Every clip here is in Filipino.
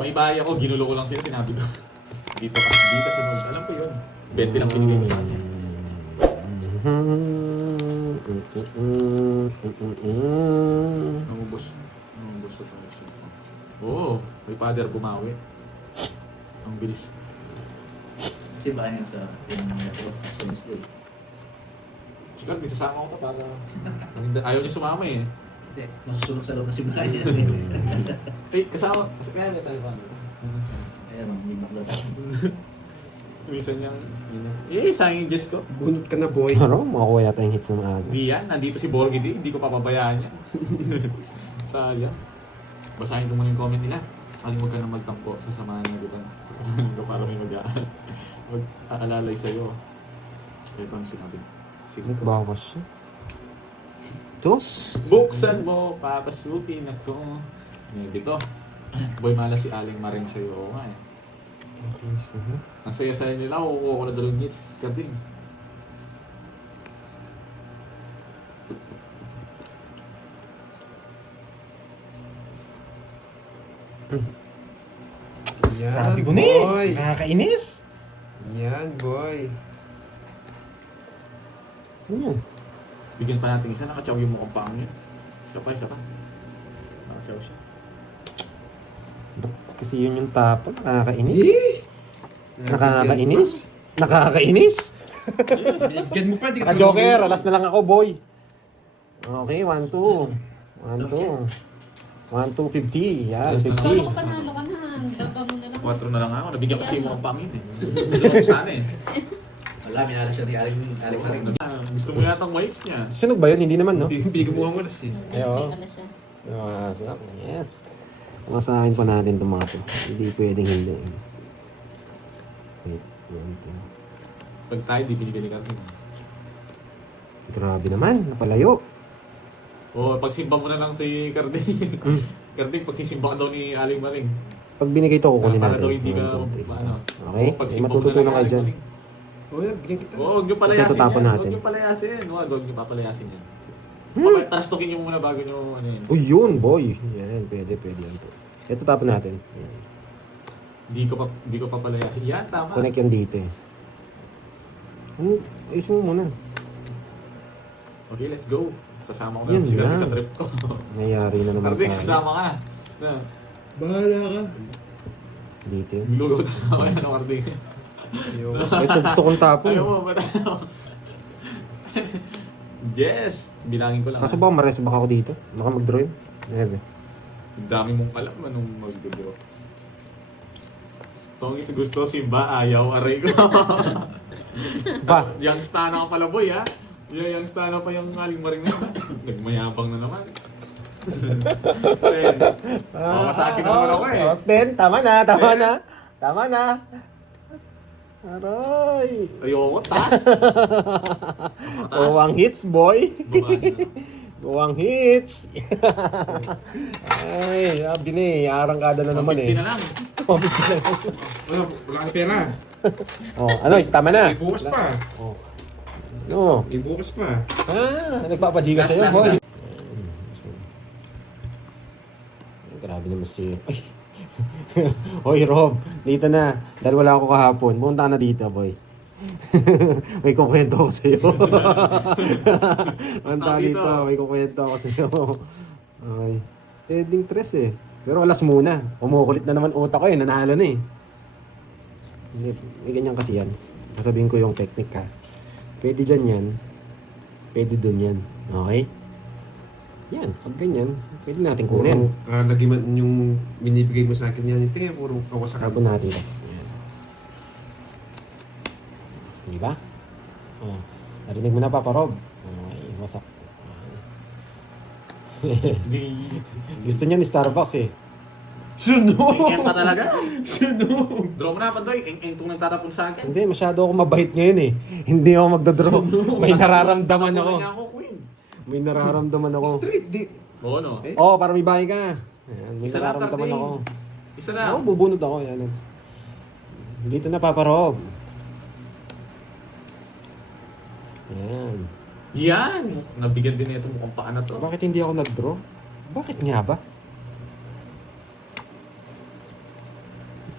May bahay ako, ginulo ko lang sila, sinabi ko. Dito sunod. Alam ko yun. 20 lang pinigay ko sa kanya. Namubos sa tayo. Oo, may father bumawi. Ang bilis. Kasi ba niya sa pinag-sunslow? Siguro, nagsasama ko para... Ayaw niya sumama eh. Hindi, masusunod sa loob na si Brian. Kasama. Kasi kaya may tayo pa. Kaya naman, hindi bakla. Minsan niya. Sayang yung Jess ko. Bunot ka na, boy. Ano? Makuha yata yung hits ng maaga. Di yan. Nandito si Borgie di. Hindi ko papabayaan niya. Sayang. Basahin ko muna yung comment nila. Huwag ka na magtampo. Sasamahan niya kita. Para may mag-aalalay sa'yo. Ito ang sinabi. Sige. Nagbawas siya. Dos. Buksan mo, papasukin ako. Dito. Boy, malas si Aling Maring sa'yo. Oo nga eh. Makinis na ha? Ang saya-saya nila, kukuha ko na 2 hits. Kating. Yan, Sabi ko boy. Nakakainis. Yan, boy. Ano? Bigyan pa natin isa, nakachaw yung mukhang pang yun. Isa pa. Nakachaw siya. Ba't kasi yun yung tapon? Nakakainis. Eh! Nakakainis? Nakakainis? Binigyan mo pa, di ka Joker, alas na lang ako, boy. Okay, 1-2. 1-2. 1-2, 50. Yan, Alas na lang. 50. Panalo ka na. Gabang mo na lang. 4 na lang ako. Nabigyan kasi yung mukhang pang yun eh. Gusto ko sana eh. Wala, minala siya ni Aling Maring. Gusto mo yata ang weights niya. Sunog ba yun? Hindi naman, no? Binigyan mo ang oras eh. Ayo. Hindi ka na siya. Yes. Masahin pa natin itong mga to. Hindi pwedeng hindi. Wait, 1, Pag tayo, di binigyan ni Carmen. 2. Grabe naman, napalayo. O, pagsimba mo na lang si Carding. Carding, pagsisimba ka daw ni Aling Maring. Pag binigay ito, kukunin Para natin. daw hindi ka, 1, 2, 3. ano. Okay? O, pagsimba May mo na matututunan lang kayo ni dyan. Aling Maring. Oh, yan, bigyan kita. Huwag niyo palayasin Kasi tatapon yan. natin. Huwag niyo palayasin. Huwag niyo papalayasin yan. Trastokin niyo muna bago niyo ano yun. Uy, yun, boy. Yan, pwede yan po. Ito tapon natin. Yan. Hindi ko papalayasin. Yan, tama. Connect yan dito eh. Ayos mo muna. Okay, let's go. Sasama ko na Yan si Carding na. sa trip ko. Nangyari na naman Carding, tayo. sasama ka. Na. Bahala ka. Dito yun. Lugaw na ako yan, Carding. Ito gusto kong tapon. Ayaw mo, ba't ayaw? Yes! Bilangin ko lang. Kaso ba mares baka ako dito? Baka mag-draw yun? Neve. Ang dami mong alam anong mag-draw. Tongis gusto, Simba, ayaw, aray ko. Ba? Young stana ka pala, boy, ha? Young stana pa yung Aling Maring na. Nagmayabang na naman. Ten. Masakit na naman ako eh. Ten, tama na. Aray. Ayoko, taas. Gawang hits, boy. Bumana. Gawang hits. Ay, sabi ni, arangkada na naman 150 eh. na lang. Wala kang pera. Oh, ano, tama na. May bukas pa. Oh. No. May bukas pa. Nagpapajiga sa'yo, Last, boy. last. Grabe naman si... Ay. Hoy, Rob, dito na. Dahil wala ako kahapon. Punta ka na dito, boy. May kukwento ako sa'yo. Punta ka dito, may kukwento ako sa'yo. Okay. Heading tres eh. Pero alas muna. Umukulit na naman utak ko eh. Nanalo na eh. May ganyan kasi yan. Sasabihin ko yung technique ha. Pwede dyan yan. Pwede dun yan. Okay? Yan. Pag ganyan, pwede natin kunin. Lagi man yung binibigay mo sa akin yan. Tingnan, puro kawasakan. Sabon natin to. Yan. Di ba? Oh. Narinig mo na, Papa Rob. Ay, wasak. Gusto niya ni Starbucks eh. Sunog! Eng pa talaga. Sunog! Draw mo na, Pandoy. Eng itong nagtatapon sa akin. Hindi, masyado ako mabait ngayon eh. Hindi ako magdodraw. May nararamdaman ako. Tapunan niya ako, Queen. May nararamdaman ako. Straight, di. Oo, no? Oh, para may bahay ka. Ayan, may Isa lang, nararamdaman Carding. ako. Isa na. Ako, bubunod ako. Yan. Dito na, Papa Rob. Yan. Yan! Nabigyan din ito mukhang paa na to. Bakit hindi ako nag-draw? Bakit nga ba?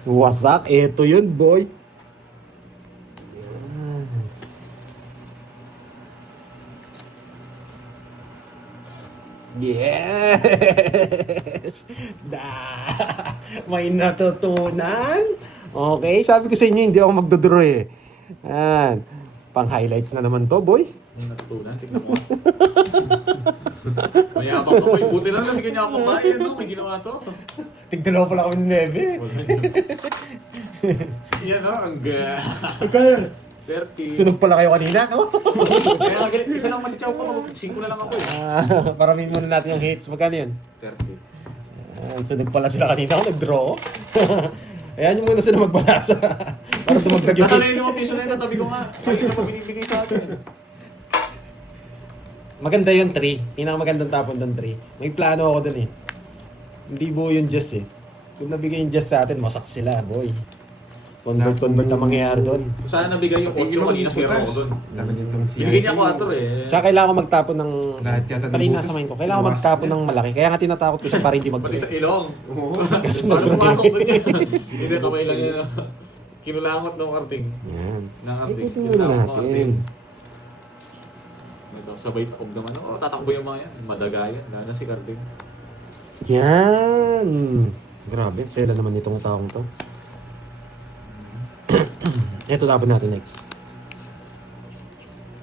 Wasak. Ito yun, boy. Yan. Yes! May natutunan. Okay, sabi ko sa inyo, hindi ako magdodraw eh. Yan. Pang-highlights na naman to, boy. Yung natutunan, tignan mo. Mayabang ka boy. Buti lang nabigyan niya ako bayan, no? May ginawa to. Tigdalawa pala kami ni Neve. Yan, no? Ang Okay. 30. Sunog pala kayo kanina, no? Kaya nga galit, isa lang matityaw ko. 5 na lang ako eh. Paramin muna natin yung hits. Magkano yun? 30. Sunog pala sila kanina ako nag-draw. Ayan yung muna sila magbalasa. Para tumagdag yung Nasaan na yung 5 piso na yun? Natabi ko nga. Kayo na mabinibigay sa atin. Maganda yung 3. Pinakamagandang tapon doon 3. May plano ako doon eh. Hindi buo yung Jess eh. Kung nabigay yung Jess sa atin, masak sila, boy. Convert ang mangyayari doon. Sana nabigay yung 8 kanina si Ro doon. Dapat yung tong siya. Binigay niya 4 eh. Tsaka kailangan ko magtapon ng... Lahat yata Kanina nabutas. sa mind ko. Kailangan ko magtapon ng malaki. Kaya nga tinatakot ko siya para hindi Pati mag-draw. sa ilong. Oo. Sana pumasok doon yan. Hindi, kamay lang yun. Kinulangot ng karting. Yan. Ng karting. Ito muna natin. Ito, sabay takog naman. Oh, tatakbo yung mga yan. Madagayan. Lalo si karting. Yan. Grabe, sela naman itong taong to. Ito tapon natin next.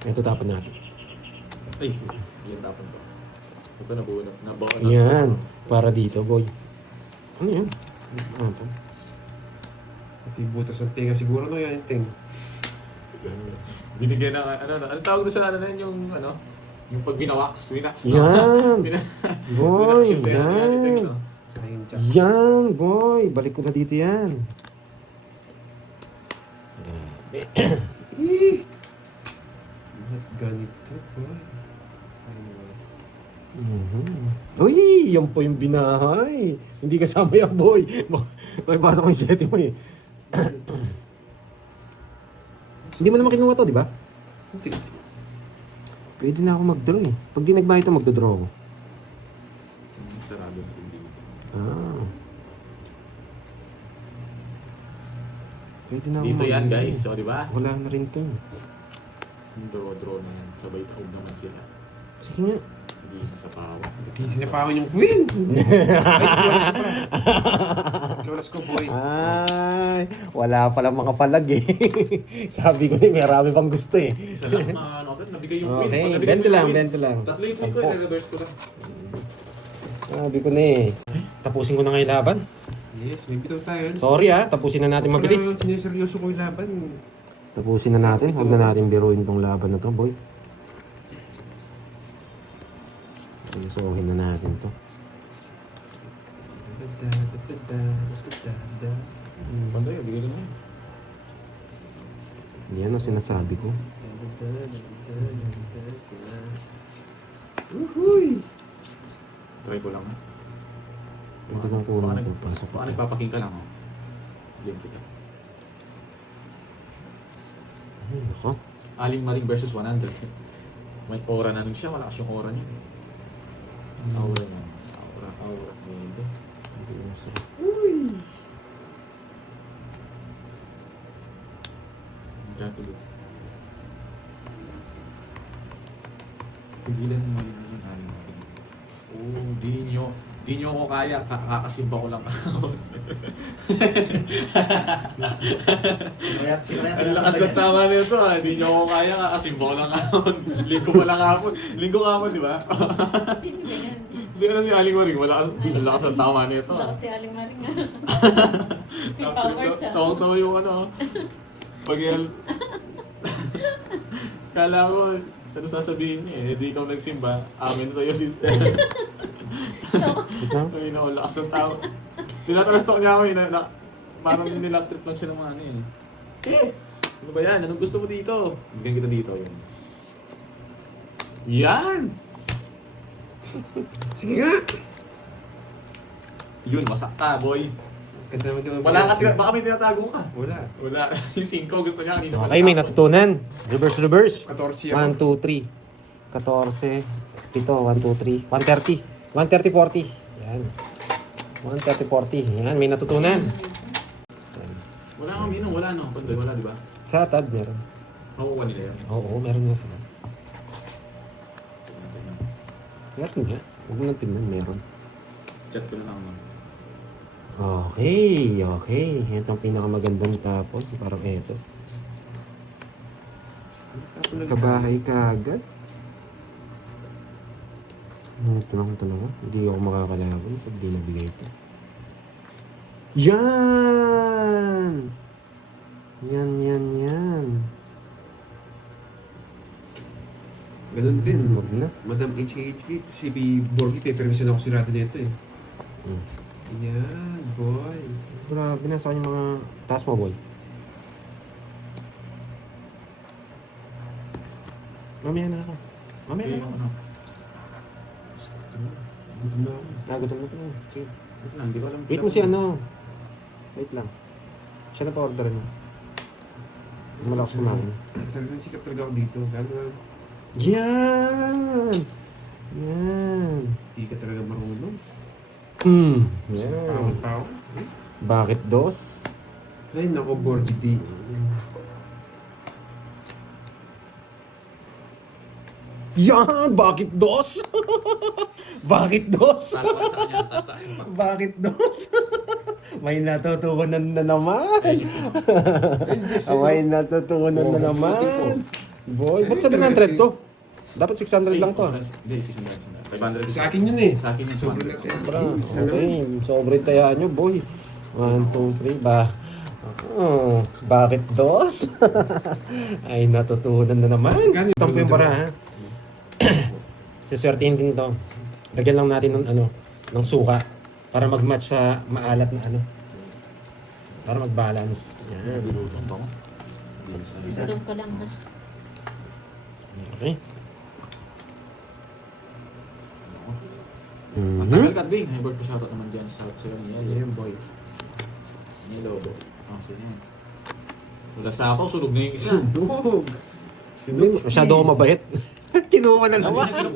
Ito tapon natin. Ay, yan tapon ko. Ito nabuo na. Nabawa na. Yan. Para dito, boy. Ano yan? Ano to? Pati butas ng tinga siguro no yan yung ting. Binigyan ng ano tawag doon sa ano na yun, yung ano, yung pag binawax, winax. Yan. Boy, Winax yung tenga yan. ni Tex, no? Saka yung jack. Yan, boy. Balik ko na dito yan. Grabe. Ba't ganito boy? Uy, yan po yung binahay. Hindi kasama yan, boy. May pasok yung 7 mo eh. Hindi mo naman kinuha to, di ba? Hindi. Pwede na ako mag-draw eh. Pag di nagbayad ito, magdodraw ako. Sarado na hindi. Ah. Pwede na ako Dito yan mag- guys, so di ba? Wala na rin to. Draw na yan. Sabay taog naman sila. Sige nga. Hindi na sa pawa. Hindi sinapawan yung queen. Lolas ko boy. Ay, wala palang mga palag eh. Sabi ko na marami pang gusto eh. Isa lang ano agad, nabigay yung win. Okay, Pag nabigay bento mo yung lang, win, bento lang. Tatlo yung win ko, Sampo. i-reverse ko lang. Sabi ko na eh. Tapusin ko na ngayon laban. Yes, may bitaw tayo. Sorry ah, tapusin na natin mabilis. Siniseryoso ko yung laban. Tapusin na natin. Huwag na natin biruin tong laban na to, boy. Seryosohin na natin to. Panday, bigay ko na yun. Yan ang sinasabi ko. Uhuy! Try ko lang. Hindi kong kulang Baka po. Pasok Baka ko. nagpapaking ka lang. Oh. Game kita. Ay, nako. Aling Maring versus 100. May aura na nun siya, wala kasi yung aura niya. Aura na. Aura. Hindi. Hindi na sarap. Dracula. Pigilan mo yun yung Aling Maring. Oh, di nyo ako kaya, kakasimba ko lang ako. Sino kaya Ang lakas ng tama nito ha, di nyo ako kaya, kakasimba ko lang ako. Linggo pa lang ako. Linggo ka mo, di ba? Sino ba yan? Kasi ano si Aling Maring, ang lakas ng tama nito. Lakas ni Aling Maring nga. May Tapos powers ah. tawa-tawa yung ano. Pag yan. Kala ko, ano sasabihin niya eh, di ikaw nagsimba, amin sa'yo sister. Ay no, lakas ng tao. Tinatrastok niya ako eh, parang nilang trip lang siya ng mga ano eh. Ano ba yan? Anong gusto mo dito? Bigyan kita dito yun. Yan! Sige nga! Yun, masak ka boy. Ganda naman din. Wala ka, baka may tinatago ka. Wala. Wala. Yung 5 gusto niya kanina. Okay, may natutunan. Reverse. 14 1, 2, 3. 14. Ito, 1, 2, 3. 130. 130, 40. Yan. 130, 40. Yan, may natutunan. Wala kang minum, wala no. Pandoy, wala, di ba? Sa TAD meron. Makukuha nila yun. Oo, meron nga sila. Meron nga. Huwag mo nang tingnan, meron. Chat ko na lang. No? Okay, okay. Ito ang pinakamagandang tapos. Parang eto. Kabahay ka agad. Ito lang talaga. Hindi ako makakalaban pag di nabigay ito. Yan! Yan. Ganun din. Wag na. Madam HKHK, si B. Borgie, pepermisan ako sirado nito eh. Hmm. Yan, boy. Grabe na sa kanya mga taas mo, boy. Mamaya na ako. Mamaya Sige, na ako. ano. Gutom na ako. Nagutom na ko. Sige. Wait lang, hindi ko alam. Wait mo si ano. Wait lang. Siya na pa-order mo. Malakas kumain. Sabi ko, sikap talaga ako dito. Kano lang, Yan! Yan! di ka talaga marunong. Yan. Tao-tao. Bakit dos? Ay, nako, Borgie di. Yan! Bakit dos? Bakit dos? Saan ko sa kanya, taas-taas mo pa. Bakit dos? May natutunan na naman. May natutunan na naman. Boy, ba't 700 to? Dapat 600 lang to. Hindi, 600. 500. Sa akin yun eh. Sa akin yung Sobrang 200. natin. Sobra. Isa lang. Okay, sobre tayaan nyo, boy. 1, 2, 3, ba? Oh, bakit dos? Ay, natutunan na naman. Gano'n? Ito po yung para, ha? Siswertihin din to. Lagyan lang natin ng ano, ng suka para mag-match sa maalat na ano. Para mag-balance. Yan. Bilutong ba ko? Gutom ka lang ha. Okay. Ang tagal ka din. Hey, Bert, pa-shoutout naman dyan. Shoutout sa'yo niya. Yeah, boy. Hello. Oh, sige. Wala sa ako, sunog na yung isa. Sunog. Hindi, masyado ako mabait. Kinuha na naman. Ano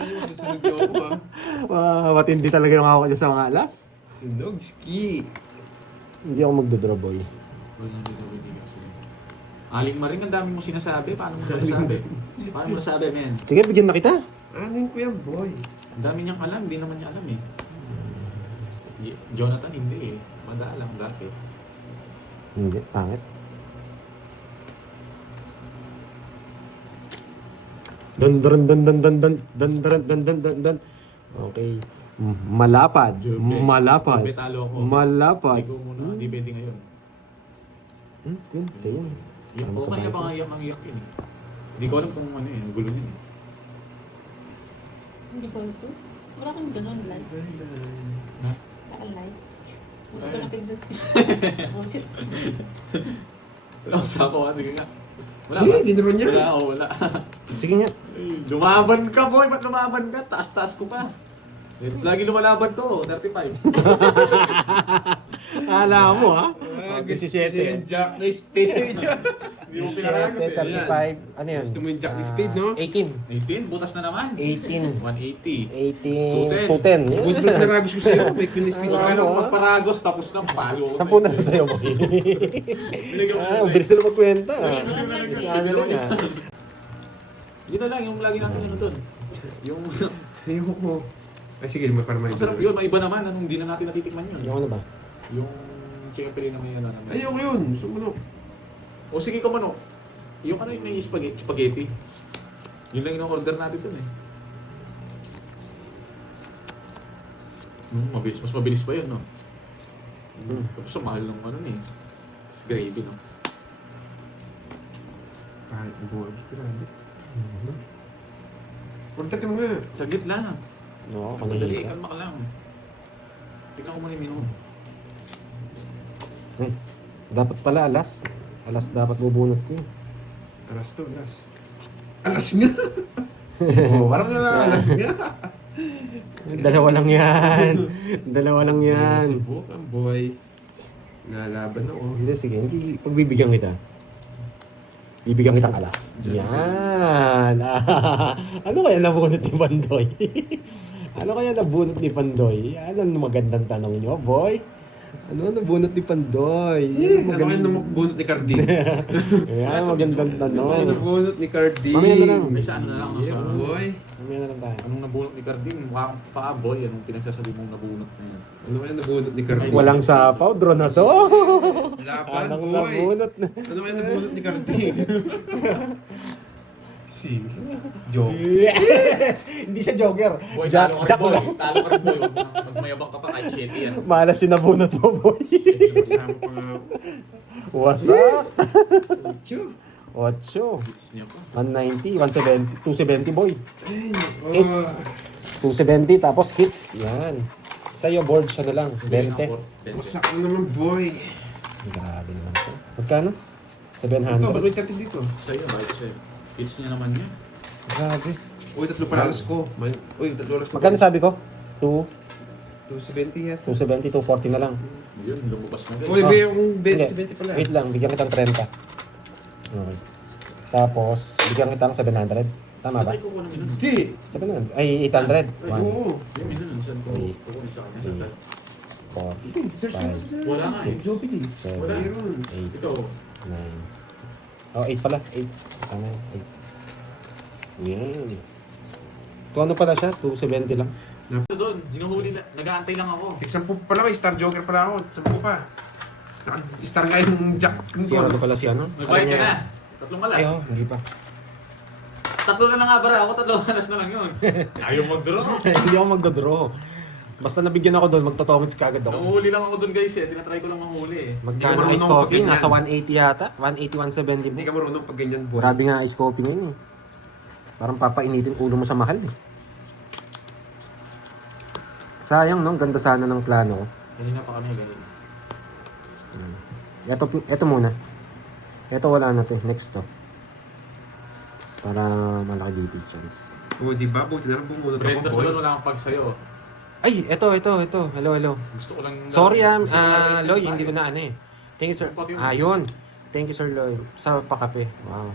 yun? Sunog yung ako ah. Matindi talaga yung ako dyan sa mga alas. Sunog, ski. Hindi ako magdodra, boy. Wala dito, hindi kasi. Aling Maring, ang dami mo sinasabi. Paano mo nasabi? Paano mo nasabi, men? Sige, bigyan na kita. Anin ko yan, boy. Ang dami niyang alam, hindi naman niya alam eh. Jonathan, hindi eh. Madalang dati. Hindi, pangit. Dun. Okay. Malapad. Malapad. Jube, talo ako. Malapad. Hindi ko muna, hindi pwede ngayon. Yun, sa'yo. Yung o kanya pa iyak ang iyak yun eh. Hindi ko alam kung ano eh, gulo yun eh. Hindi ko ito. Wala kang ganun live. Ha? Wala kang live. Hindi ko lang pindot. Busit. Wala ko sa ako, sige nga. Wala Eh, ba? dinuro niya. Wala, oh, wala. Sige nga. Ay, lumaban ka boy, ba't lumaban ka? Taas-taas ko pa. Lagi lumalaban to, 35. Ala mo, ha? Ah, 17. yung Jack na spade. Hindi mo pinaragos eh. 35. Ano yun? Gusto mo yung Jack ni Spade, no? 18. 18, butas na naman. 18. 180. 18. 210. Good luck na ragos ko sa'yo. May Queen Spade. Ano? Kaya nung magparagos, tapos na palo. 10 na lang sa'yo, boy. Binigyan ko Ang bilis na magkwenta. Ano Ano lang, ha? Yun na lang, yung lagi natin ano dun. Yung, Ayoko ko. Ay, sige, may para ang sarap yun, may iba naman, anong hindi na natin natitikman yun. Yung ano ba? Yung chicken pili na may ano naman. Ayoko yun. Sumunok. O sige ka manok. Yung ano yung spaghetti. Yun lang yung order natin dun eh. Mabilis, mas mabilis pa yun, no? Tapos ang mahal ng ano eh. It's gravy, no? Kahit nag-work ko lang. Order ka mga. Saglit lang. Oo, Madali, kanina. kalma ka lang. Tingnan ko muna yung menu. Dapat pala alas. Alas dapat bubunot ko yun. Alas to, alas. Alas nga. Oh, parang na alas nga. Dalawa lang yan. Dalawa lang yan. Subukan, boy. Nalaban ako. Hindi, sige. Hindi, pagbibigyan kita. Bibigyan kitang alas. Yan. Ano kaya nabunot ni Pandoy? Ano kaya nabunot ni Pandoy? Yan ang magandang tanong nyo, boy. Ano, nabunot ni Pandoy? Ano kayo nabunot ni Cardi? Ayan, magandang Ano tanong. nabunot ni Cardi? Mamaya na lang. May sa ano na lang, no, sa... Yeah, boy. Mamaya na lang tayo. Anong nabunot ni Cardin? Mukha kang paaboy. Anong pinagsasabi mong nabunot na yan? Ano kayo nabunot ni Cardi? Walang sapaw, drone na to. Laban, Anong boy. nabunot na? Ano kayo nabunot ni Cardi? Si Joke. Yes! Hindi siya jogger. Boy, Jack, talo ka Jack rin, boy. lang. Talo ka rin, boy. Huwag mo- Magmayabang ka pa kahit shitty yan. Malas yung nabunot mo, boy. Kasama pa nga ako. Wasak. Chu. 8. Hits niya pa. 190, 170, 270, boy. Ay, nako. It's 270, tapos hits. Yan. Sa'yo, board siya na lang. 20. Masak ka naman, boy. Grabe naman to. Magkano? Ito, ba't 700. may 30 dito? Sa'yo, bakit sa'yo? Hits niya naman yan. Grabe. Uy, 3 palalas ko. Uy, 3 oras ko. Magkano sabi ko? 2, 270 yan. 270, 240 na lang. Yun, lumabas na Uy, guys. may yung Hindi. 20 pala. Wait lang, bigyan kitang 30. Okay. Tapos, bigyan kita ng 700. Tama ba? Ay, kukuha ng ino. Hindi. 700. Ay, 800. 1, Oo. Yung ino nun, saan ko Three. kukunin sa kanya? 4, Search 5, Wala nga eh. Joby din. 7, Wala. 8, Ito. 9. Oh, 8 pala. 8. Tama, 8. Yan. Ito ano pala siya? 270 lang. Ito doon, hinuhuli na. Nag-aantay lang ako. 10 pala, may Star Joker pala ako. 10 pa. Star nga yung Jack. Si ano pala si ano? Nagbayad ka Ano na. niya? Tatlong alas. Ay, oh, hindi pa. Tatlo na nga bara ako, tatlong alas na lang yun. Ayaw mag-draw. Hindi ako magdodraw. Basta nabigyan ako doon, magtotomits kagad ako. Nanguhuli lang ako doon guys eh. Tinatry ko lang manghuli eh. Magkano Hindi ka ice marunong coffee? pag Nasa ganyan. 180 yata? 180, 170 Hindi po. ka marunong pag ganyan, boy. Grabe nga ice coffee ngayon eh. Parang papainitin ulo mo sa mahal eh. Sayang no, ganda sana ng plano ko. Kanina pa kami guys. Ito muna. Ito wala na to. Next to. Para malaki dito yung chance. Oo, di ba? Buti na lang bumunot ako, Brenda boy. Salon, wala akong pag sa'yo. Ay, ito. Hello. Gusto ko lang... Sorry gusto ko lang Loy, rin hindi ko tayo. na ano eh. Thank you sir. Pati yung- Ayun. Thank you sir Loy. Sa pakape. Wow.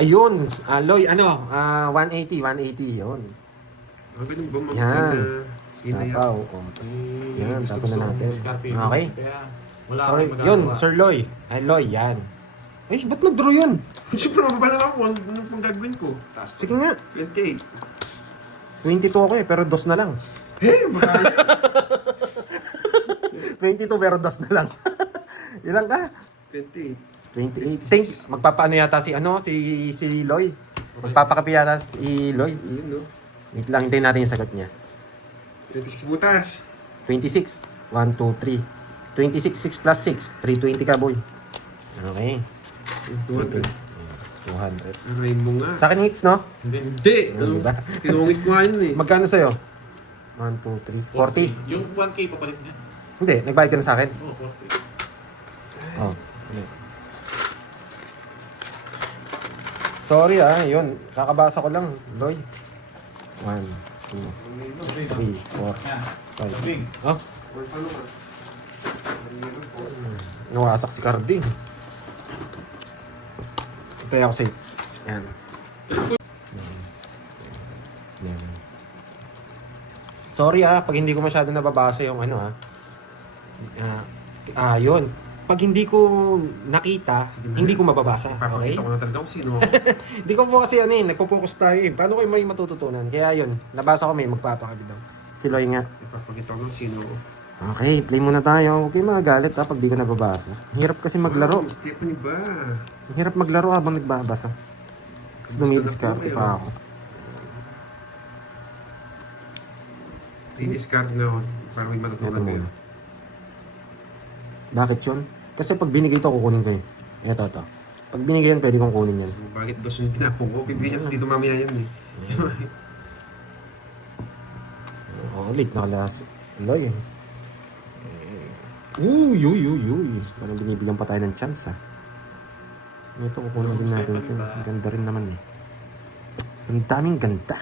Ayun, Loy, 180, yun. Ganun ba? Yan. Inaya. Sapaw, kompas. Yan, Gusto tapon ko na natin. diskarte Okay. yun. Kaya wala Sorry, akong yun, magagawa. Sir Loy. Ay, Loy, yan. Ay, ba't nag-draw yun? Siyempre, mababa na lang ako. Ano pang gagawin ko? Taas ko. Sige nga. 28. 22 ako eh, pero dos na lang. Hey, bakit? 22 pero dos na lang. Ilan ka? 28. 28. Think, magpapaano yata si Loy. Magpapakapi yata si Loy. Yun, no? Wait lang, hintayin natin yung sagot niya. 26 butas. 26. 1, 2, 3. 26, 6 plus 6. 320 ka, boy. Okay. 200. 200. Arayin mo nga. Sa akin hits, no? Hindi. Hindi. Ano? Diba? Tinungit ko nga yun eh. Magkano sa'yo? 1, 2, 3. 40. Yung 1K papalit niya. Hindi, nagbayad ka na sa akin. Oo, 40. Oh. Sorry yun. Kakabasa ko lang, Loy. 1, 2, 3, 4, Yan. 5. Sabing. Oh, Ano ka? nawasak si Carding. Ito ako sa hits. Yan. Yan. Sorry pag hindi ko masyado nababasa yung ano yun. Pag hindi ko nakita, hindi ko mababasa. Okay? Papakita ko na talaga kung sino ako. Hindi ko po kasi nagpo-focus tayo eh. Paano kayo may matututunan? Kaya yun, nabasa ko may magpapakabit daw. Si Loy nga. Ipapakita ko ng sino ako. Okay, play muna tayo. Huwag kayo magagalit pag di ko nababasa. Hirap kasi maglaro. Wow, Stephanie ba? Hirap maglaro habang nagbabasa. Kasi dumidiskarte pa ako. Siniscard na ako. Para may Ito matutunan muna. kayo. Bakit yun? Kasi pag binigay ito, kukunin ko yun. Ito. Pag binigay yan, pwede kong kunin yan. Bakit dos yung tinapong ko? Bibigyan sa dito mamaya yan eh. Oh, late na kalas. Loy eh. Uy. Parang binibigyan pa tayo ng chance Ito, kukunin din natin ito. Ganda rin naman eh. Ang daming ganda.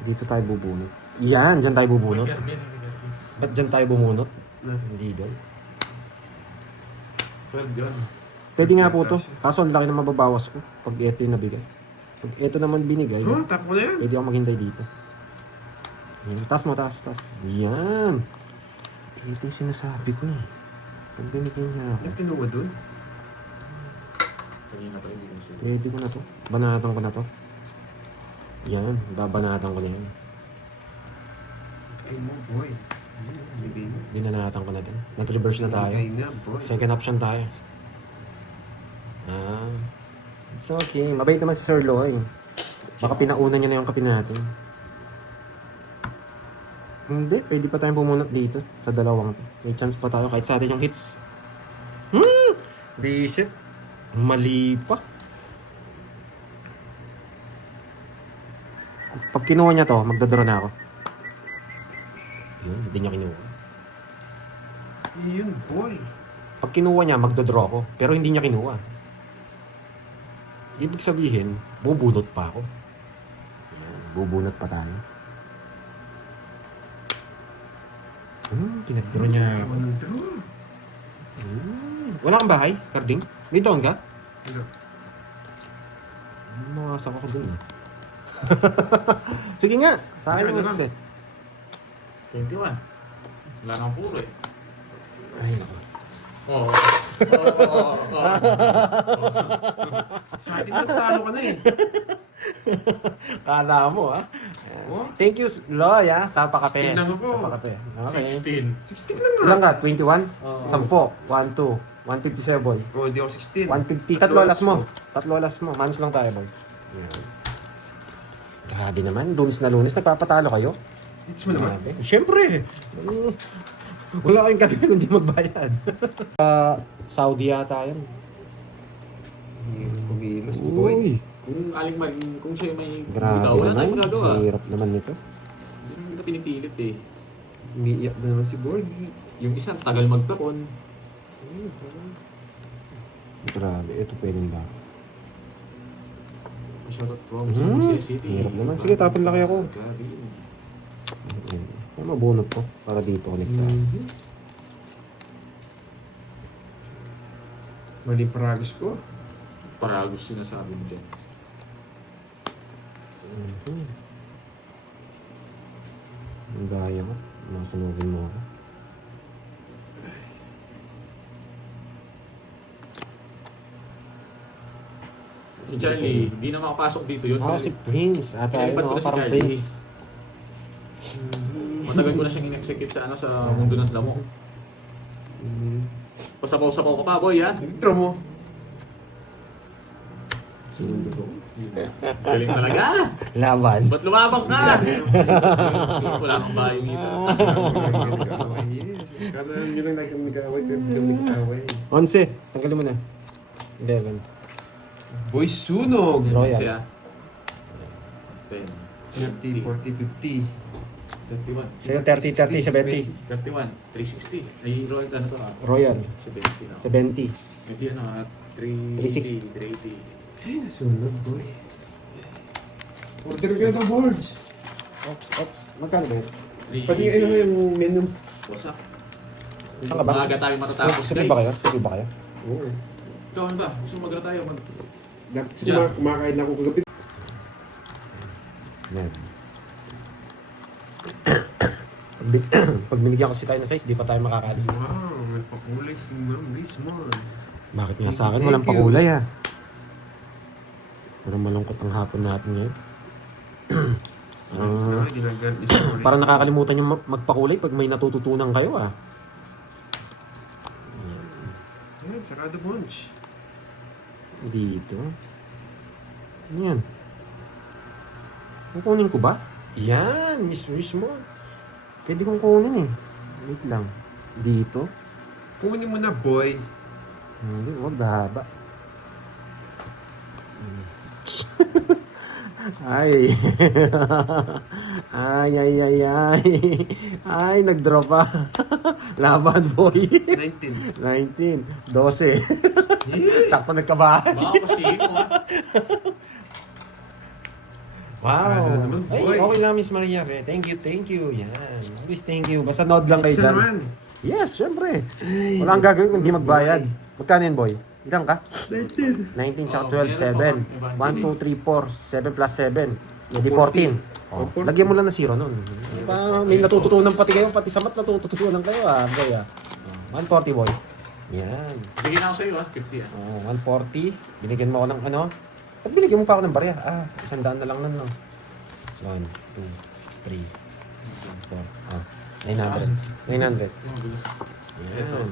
Dito tayo bubunot. Yan, dyan tayo bubunot. Ba't dyan tayo bumunot? Hindi doon. 12 yun. Pwede nga po to. Kaso ang laki na mababawas ko pag ito yung nabigay. Pag ito naman binigay, Oh, tapo na yan. pwede ako maghintay dito. Yan, taas mo, taas. Yan. Ito yung sinasabi ko eh. Pag binigyan niya ako, Ano pinuha dun? Kanina pa rin din siya. pwede ko na to. Banatan ko na to. Yan, babanatan ko na yan. Ay mo, boy. Bigay mo. Binanatan ko na din. Nag-reverse na tayo. Bigay nga, boy. Second option tayo. It's okay. Mabait naman si Sir Loy. Baka pinauna niya na yung kape natin. Hindi, pwede pa tayong pumunot dito sa dalawang to. May chance pa tayo kahit sa atin yung hits. Bisit. Mali pa. Pag kinuha niya to, magdodoro na ako. Yun, hindi niya kinuha. Yun, boy. Pag kinuha niya, magdodraw ako. Pero hindi niya kinuha. Ibig sabihin, bubunot pa ako. Ayan, bubunot pa tayo. Pinagdoro niya ako. Walang draw. Wala kang bahay, Carding? May doon ka? Wala. Makasak ako dun eh. Sige nga, sa akin Ano yung lang? hits eh. 21. Wala nang puro eh. Ay, naku. Oo. Sa akin na, talo ka na eh. Kala mo ah. Oh? Thank you, Loy ah. Sapa kape. 16 lang ako. Sapa kape. Okay. 16. 16 lang nga. Ilan ka? 21? Oo. 10. 1, 2. 157, boy. Oh, di ako 16. 150. Tatlo alas mo. Tatlo alas mo. Manos lang tayo, boy. Yan. Grabe naman. Lunes na lunes. Nagpapatalo kayo? Hits mo naman. Grabe. Siyempre. Wala kayong kami kundi magbayad. Saudi yata yun. Hirap kumilos, boy. Uy. Kung aling man, kung siya may Grabe bitaw, wala tayong naman. magagawa. Hirap naman nito. Hindi ka pinipilit eh. Umiiyak na naman si Borgie. Yung isa, tagal magtapon. Grabe. Ito pwedeng ba? Shoutout from San Jose City. Hirap naman. Sige, tapon laki ako. Grabe. Ay, mabunot ko para dito connecta. Mali paragos ko. Paragos sinasabi mo dyan. Ang daya mo. Masunugin mo ako. Si Charlie, hindi na makapasok dito yun. Si Prince. Ata yun, Pinalipat ko no? na si Parang Charlie. Prince. Matagal ko na siyang in-execute sa mundo ng damo. Pasapaw-sapaw ka pa, boy, ha? Intro mo. Sundo ko. Galing talaga. Laban. Ba't lumabang ka? Wala kang bahay dito. Kala nyo lang lagi kami nag-away, pero hindi kami nag-away. 11. Tanggalin mo na. 11. Boy, sunog! Royal. Siya. 10. 30, 40, 50. 31. Sa'yo 30, 30, 70. 31. 360. Ay, Royal, ano to ah? Royal. 70 na. 70. Hindi ano ah, 360. 380. Ay, nasunog, boy. Order ka na ng boards. Ops. Magkano ba yun? Pati nga ano yung menu. Wasak. Saan ka ba? Maaga tayo matatapos, Sabi guys. ba kayo? Sabi ba kayo? Oo. Ikaw ano ba? Gusto mo magana tayo? Kasi Diyan. kumakain na ako kagabi. Yan. Pag binigyan kasi tayo ng size, di pa tayo makakaalis na. Wow, may pakulay si Ma'am Rizmon. Bakit nga sa akin Thank walang you. pakulay ah? Parang malungkot ang hapon natin ngayon. Parang nakakalimutan yung magpakulay pag may natututunan kayo ah. Ayan, sarado bunch. Dito. Ano yan? Kukunin ko ba? Yan, Miss mo. Pwede kong kunin eh. Wait lang. Dito. Kunin mo na, boy. Hindi, huwag haba. Ay. Ay, nag-drop pa. Laban, boy. 19. 19. 12. Sakto nagkabahan. Baka kasi mo ah. Wow. Ano naman, Ay, boy? okay lang, Miss Maria. Thank you. Yan. Always thank you. Basta nod lang kayo Isa dyan. naman. Yes, syempre. Wala kang gagawin kung di magbayad. Magkano yun, boy? Ilan ka? 19 tsaka 12, 7. 1, 2, 3, 4. 7 plus 7. Maybe 14. Oh, 14. lagyan mo lang na 0 nun. May natututunan pati kayo, pati sa mat natututunan kayo Gaya. 140 boy. Yan. Bigyan ako sa iyo 50 ah. Oh, 140. Binigyan mo ako ng ano? At binigyan mo pa ako ng barya. 100 na lang nun, no? 1, 2, 3, 4. 900. 900. Yan.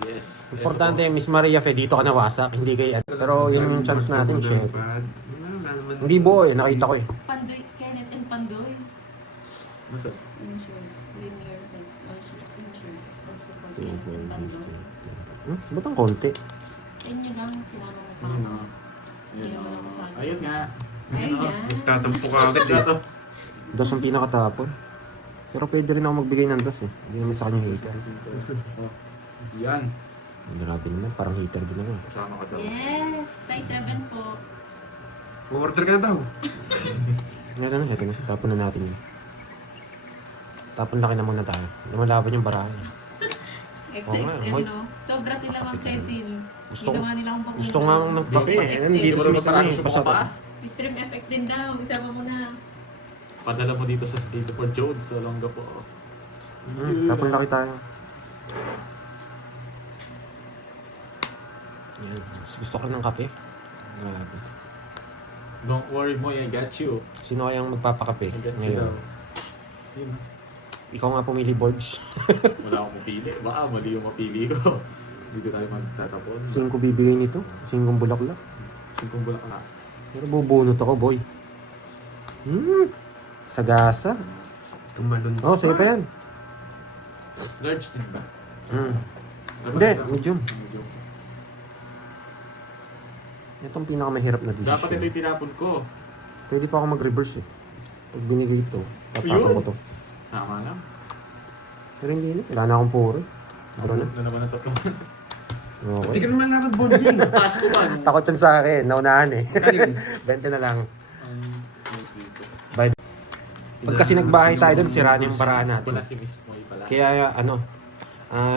Yes. Importante, Miss Maria Fe, dito ka nawasak. Hindi kay pero yun yung chance natin, shit. Hindi boy, nakita ko eh. Pandoy, Kenneth and Pandoy. Masa? Insurance. Linear says, insurance. Also for Kenneth and Pandoy. Ba't ang konti? Sa inyo lang, sinama mo pa. Ayun na. Hindi naman ako sa akin. Ayun nga. Ayun nga. Tatampo ka agad Agad to. Dos ang pinakatapon. Pero pwede rin ako magbigay ng dos eh. Hindi naman sa kanya hater. Yan. Grabe naman, parang hater din ako. Kasama ka daw. Yes! Size 7 po. Order ka na daw. Ito na. Tapon na natin yun. Tapon laki na muna tayo. Lumalaban yung barahan. XXL, may- no? Sobra sila, Ma'am Cecil. Gusto- Ginawa nilang pang Gusto nga akong nagtakpa eh. Hindi Siguro ko ba parang eh. gusto Basta mo pa? Si Stream FX din daw. Isama mo na. Padala mo dito sa 84 Jones sa Longga po. Tapon laki tayo. Yan. Gusto ko ng kape. Grabe. Don't worry mo, I got you. Sino kayang magpapakape I got you ngayon? daw. Yun. Ikaw nga pumili, Borge. Wala akong mapili. Baka mali yung mapili ko. Dito tayo magtatapon. 5 bibigay nito. 5 bulaklak. 5 bulak na. Pero bubunot ako, boy. Sagasa. Tumalon. Oh, sa'yo pa yan. Large din ba? Hindi, medium. Medium. Itong pinakamahirap na decision. Dapat ito yung tinapon ko. Pwede pa ako mag-reverse eh. Pag binigay ito, tatapon ko to. Tama na. Pero hindi na. Wala na akong puro. Draw na. Na naman ang tatlo. Hindi ka Okay. naman lakad, Bonjing. Taas ko ba? Takot yan sa akin. Naunahan eh. Kanin. 20 na lang. Dito. Pag kasi nagbahay tayo doon, sira na yung paraan natin. Wala si Miss Moy pala. Kaya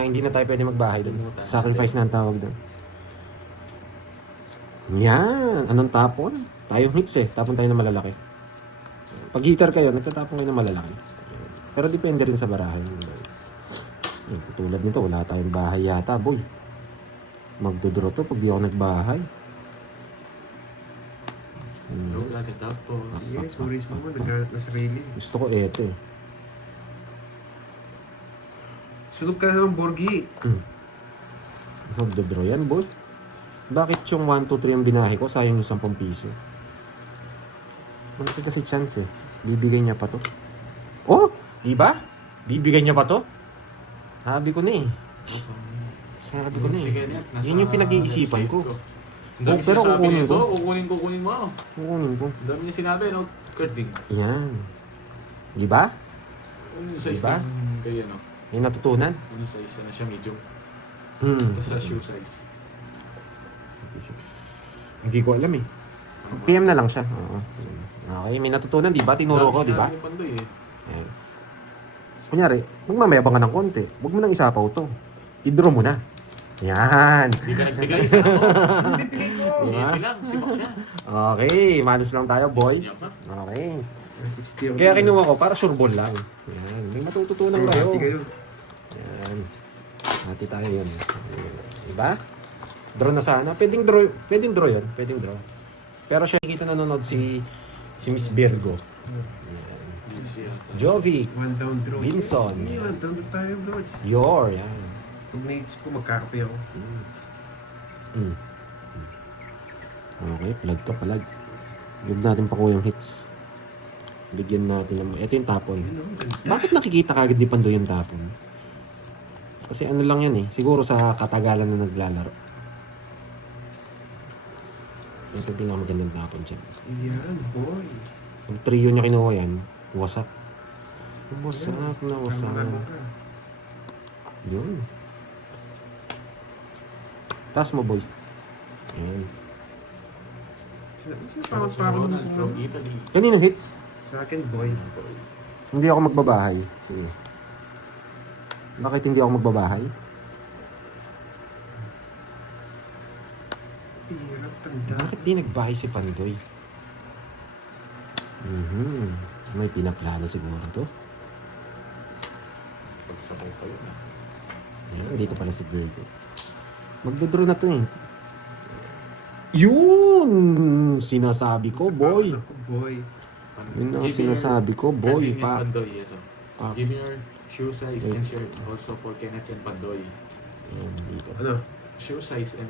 hindi na tayo pwede magbahay doon. Sacrifice na ang tawag doon. Yan. Anong tapon? Tayong hits eh. Tapon tayo na malalaki. Pag hitter kayo, nagtatapon kayo na malalaki. Pero depende rin sa barahan. Tulad nito, wala tayong bahay yata, boy. Magdodraw to pag di ako nagbahay. Bro, lagi tapos. Sige, tourist mo mo. Nagkalat na sarili. Gusto ko eto eh. Sunog ka na naman, Borgi. Magdodraw yan, boy. Bakit yung 1, 2, 3 ang binahe ko? Sayang yung 10 piso. Malaki kasi chance eh. Bibigay niya pa to. Oh! Di ba? Bibigay niya pa to? Sabi ko na eh. Sabi ko na Sige, eh. Net. Nasa Yun yung pinag-iisipan ko. website Ang dami Pero sinasabi kukunin nito. ko. Kukunin mo. Kukunin ko. Ang dami niya sinabi, no? Carding. Yan. Di ba? Yung size Diba? ng kaya, no? May natutunan. Yung size, ano siya, medium. Hmm. Ito sa shoe size. Hindi ko alam eh. Ano ba? PM na lang siya. Oo. Okay, may natutunan, di ba? Tinuro ko, di ba? Sinabi yung Pandoy, eh. Ayan. Kunyari, magmamayabang ka ng konti. Huwag mo nang isapaw to. I-draw mo na. Yan. Hindi ka nagbigay sa ako. Bibigay ko. Diba? Hindi lang, sibak siya. Okay, manos lang tayo, boy. Niya pa. Okay. 60 ako. Kaya kinuha ko para sure ball lang. Yan. May matututunan kayo. Hati kayo. Yan. Hati tayo yun. Ayan. Diba? Draw na sana. Pwedeng draw yun. Pwedeng draw. Pero siya nakikita nanonood si Miss Virgo. Yan. Hindi siya. Jovic. One down draw. Vinson. Sige, one down draw tayo, bro. Dior. Yan. Pag na-hits ko, magkakape ako. Okay, palag to, palag. Huwag natin pa yung hits. Bigyan natin ng... Ito yung tapon. Yun, oh, ganda. Bakit nakikita kagad ni Pandoy yung tapon? Kasi ano lang yan eh. Siguro sa katagalan na naglalaro. Ito yung pinakamagandang tapon siya. Yan, boy. Pag trio niya kinuha yan, wasak. Wasak na wasak. Tama ka. Yun. Taas mo, boy. Yan. Sino Parang parang Ronald from Italy. Kaninong hits? Sa akin, boy. Hindi ako magbabahay. Sige. Bakit hindi ako magbabahay? Hirap tanda. Bakit di nagbahay si Pandoy? May pinaplano siguro to. Pagsabay pa yun. Ayan, dito pala si Virgo. Magdodraw na to eh. Yun! Sinasabi ko, boy. Ako, boy. Yun ang sinasabi ko, boy. Pa. Pandoy, ito. Pa. Give me your shoe size Wait. and shirts also for Kenneth and Pandoy. Ayan, dito. Ano? Shoe size and...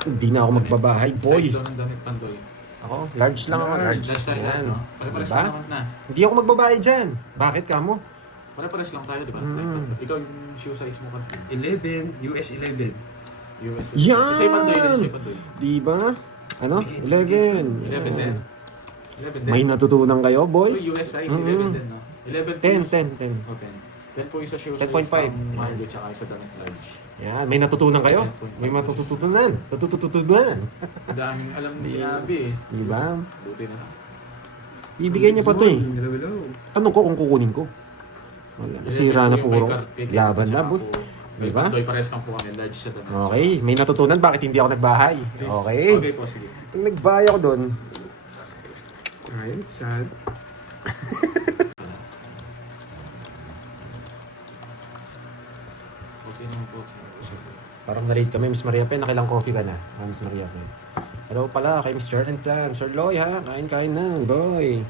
Hindi na ako magbabahay, boy. Size daw ng damit Pandoy. Ako, large lang ako, large. Dash tayo Ayan. no? Pare-pares Diba? lang naman na. Hindi ako magbabahay dyan. Bakit ka mo? Pare-pares lang tayo, di ba? Ikaw yung shoe size mo kan. 11. US 11. US. Yan! Isa yung Pandoy din, isa yung Pandoy. Diba? Ano? 11. 11 din. 11 din. May natutunan kayo, So, boy? US size, 11 din, no? 11 po 10, yung- 10, 10. Oh, 10. 10 po isa shoe size 10.5. pang Mario tsaka isa damit large. Yan, may natutunan kayo? May matututunan. Tutututunan. Ang daming alam ni sinabi eh. Diba? Buti na lang. Ibigay niya pa to eh. Hello, hello. Tanong ko kung kukunin ko. Wala, nasira na puro. Laban na, boy. Diba? Pandoy, pares lang po kami, large siya damit. Okay, may natutunan. Bakit hindi ako nagbahay? Okay. Okay po, sige. Nung nagbahay ako doon, Sad, sad. Okay naman po. parang na-rate kami, Miss Maria Pen. Nakilang coffee ka na, Miss Maria Pen. Hello pala kay Miss Jordan Tan. Sir Loy ha, kain-kain na, boy.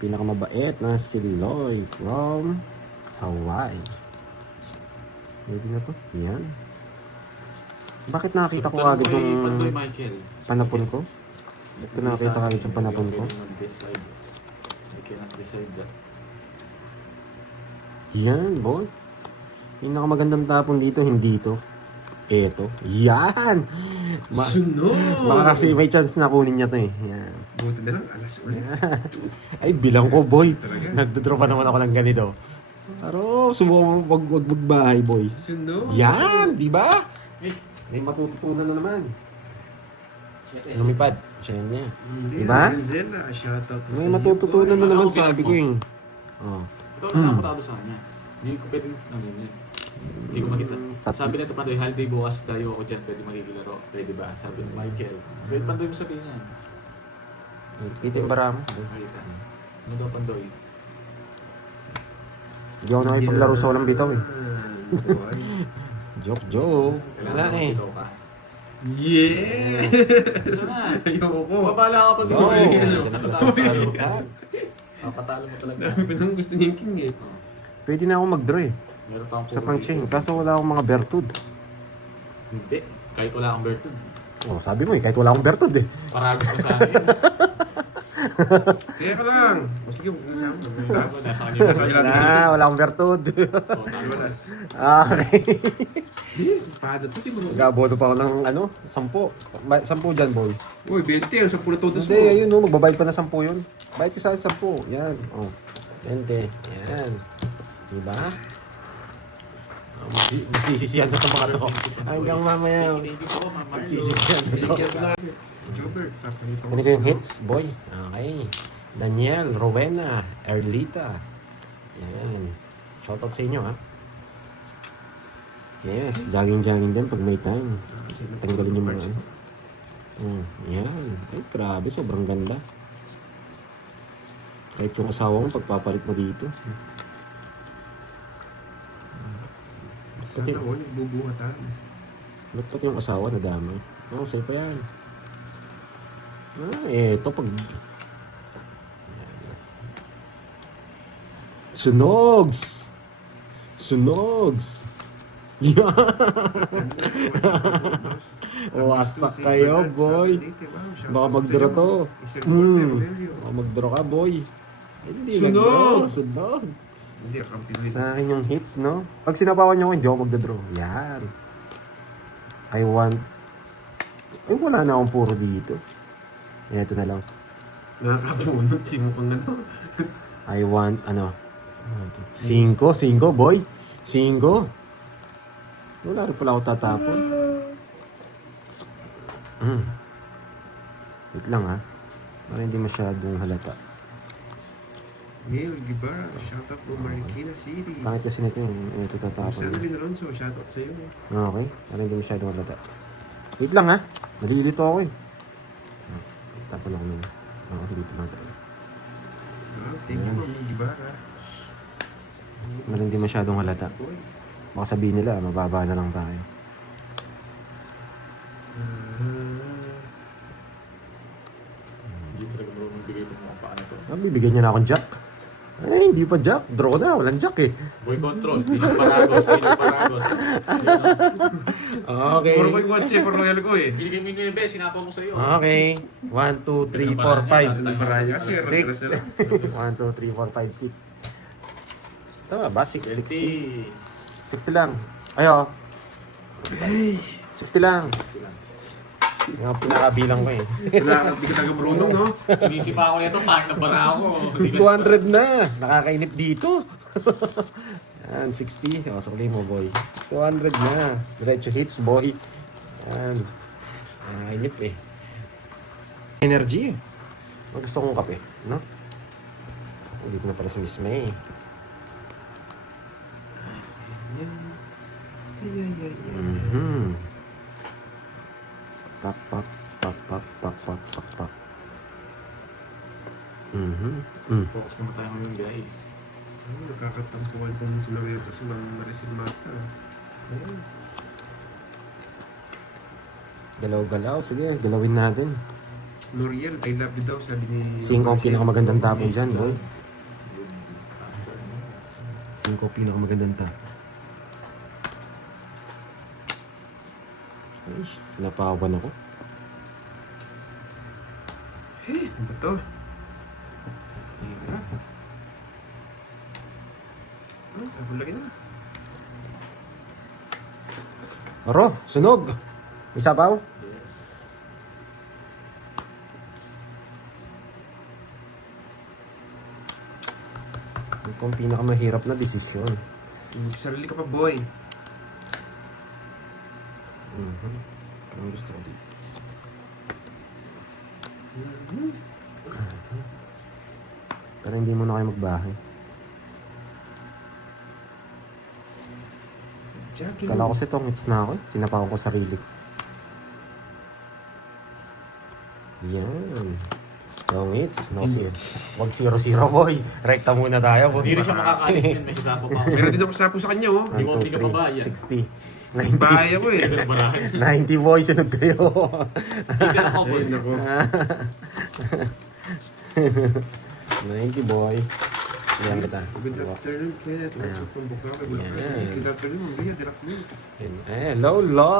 Pinakamabait na si Loy from Hawaii. Pwede na to? Yan. Bakit nakakita ko agad Pandoy, yung Michael. panapon ko? Bakit ko nakakita agad yung panapon ko? I cannot decide that. Yan, boy. Pinakamagandang tapon dito, hindi to. Eto. Yan! Sunod! Baka kasi may chance na kunin niya to eh. Yan. Buti na lang, alas ulit. Ay, bilang ko, boy. Talaga? Nagdodraw pa naman ako ng ganito. Pero, subukan mo wag magbahay, boys. Sunod! Yan! Di ba? Eh, May matututunan na naman. Lumipad. Siya niya. Hindi, Diba? Renzela, shoutout sa May iyo, matututunan boy. na naman, Ako, bilang sabi mo. ko eh. Oh. ikaw na nakapatado sa kanya. Hindi ko pwedeng, ano yun. Hindi ko makita. Sabi nito Pandoy, holiday bukas tayo ako dyan, pwede makikilaro. Pwede ba? Sabi ni Michael. So, yun Pandoy mo sabihin yan. Kita yung bara mo. Makita. Ano daw Pandoy? Hindi ako nakipaglaro sa walang bitaw eh. Boy. Joke. Wala eh. Ikaw ka. Yes! Ito na. Ayoko. Mabala ka pag Go! Pandoy. Diyan na pala sa salutan. Papatalo mo talaga. Dami pa nang gusto niya yung king eh. Oh. Pwede na ako mag-draw eh. Meron pa akong Sa punching. Kaso wala akong mga bertud. Hindi. Kahit wala akong Bertun. Oh, sabi mo eh, kahit wala akong bertud eh. Paragos na sa akin. Teka lang. O sige, huwag na siya. Nasa kanya. Nasa kanya. Wala akong bertud. Oh, tama. Iwalas. Okay. Pada to, di mo. Nag-abono pa ako ng 10. 10 dyan, boy. Uy, 20. Ang 10 na todos mo. Hindi, ayun no, magbabayad pa na 10 yun. Bayad ka sa 10. Yan. Oh. 20. Yan. Diba? Magsisisiyan na itong mga to. Hanggang mamaya. Thank you po, Ma'am Marlo. Magsisisiyan na to. Bigyan ko na. Jobert, papalito ko. Ano ko yung hits, boy? Okay. Daniel, Rowena, Erlita. Yan. Shoutout sa inyo, ha? Yes, jogging-jogging din pag may time. Tanggalin yung mga ano. Yan. Ay, grabe. Sobrang ganda. Kahit yung asawa mo, pagpapalit mo dito. Sana all, bubuhatan. Ba't pati yung asawa na damay? Oo, sa'yo pa yan. Eto pag... Sunogs! Sunogs! Yan! Wasak kayo, boy. Baka mag-draw to. Baka mag-draw ka, boy. Hindi Sunog! nag-draw. Sunog! Hindi, ang Pinoy. Sa akin yung hits, no? Pag sinabawan niyo ako, hindi ako magda-draw. Yan. I want... Ay, wala na akong puro dito. Ito na lang. Nakakapunod, sino pang ano. I want, 5, boy. 5. Wala rin pala ako tatapon. Wait lang, ha? Para hindi masyadong halata. Neil Guevara, shoutout po Marikina City. Pangit kasi nito yung ito tatapon. Sandrine Alonso, shoutout sa iyo. Okay, para hindi masyadong halata. Wait lang, ha? Nalilito ako eh. Tapon ako naman. Oo, dito lang tayo. Thank you, Mami Ibarra. Pero hindi masyadong halata. Baka sabihin nila, mababa na lang tayo. Hindi talaga marunong bigay ng mga paano to. Bibigyan niya na akong jack. Eh, hindi pa jack. Draw na. Walang jack eh. Boy control, hindi paragos, hindi paragos. Okay. Puro ko yung watch eh, puro ko eh. Kiligay mo yung 9, sinapa mo sa'yo. Okay. 1, 2, 3, 4, 5. Ang baraya kasi, 6. 1, 2, 3, 4, 5, 6. Tama ba? 60 lang. Ayo. 60 lang. Yung pinakabilang ko eh. Wala, di ka taga marunong, no? Sinisipa ako nito, parang nabara ako. 200 na. Nakakainip dito. Yan, 60. O, sukli mo, boy. 200 na. Diretso hits, boy. Yan. Nakakainip eh. Energy. Gusto kong kape, no? Dito na pala sa Miss May. Mhm. Pak, pak, pak, pak, pak, pak, pak, pak. Mhm. Focus naman tayo ngayon, guys. Nakakatampuan ko ng scenario sa mga Maricel Mata. Galaw-galaw. Sige, galawin natin. L'Oreal, I love you daw, sabi ni... 5 ang pinakamagandang tapon dyan, boy. 5 ang pinakamagandang tapon. Ay, sinapawan ako. Ano ba to? Hirap. Ang laki na. Aro, sunog. May sabaw? Yes. Ito ang pinakamahirap na desisyon. Sarili ka pa, boy. Ang gusto ko dito. Pero hindi mo na kayo magbahay. Jackie. Kala ko si Tong hits na ako eh. Sinapawan ko sarili. Yan. Tong hits. No, wag 0-0 boy. Rekta muna tayo. Hindi rin siya makakaalis yan, may sinapo pa ako. Pero dito ko sapo sa kanya, oh. 1, Hindi mo 2, ka pabayan. 3, 60. 90. Bahaya mo eh. Ito na barahan. 90 boy, sunog kayo. Hindi ka ako, boy. Ay, nako. 90 boy. Ayan kita. Good afternoon, Kat. Ayan. Tutumbok ka. Ayan. Good afternoon, Maria. Direct mix. Hello, Lord.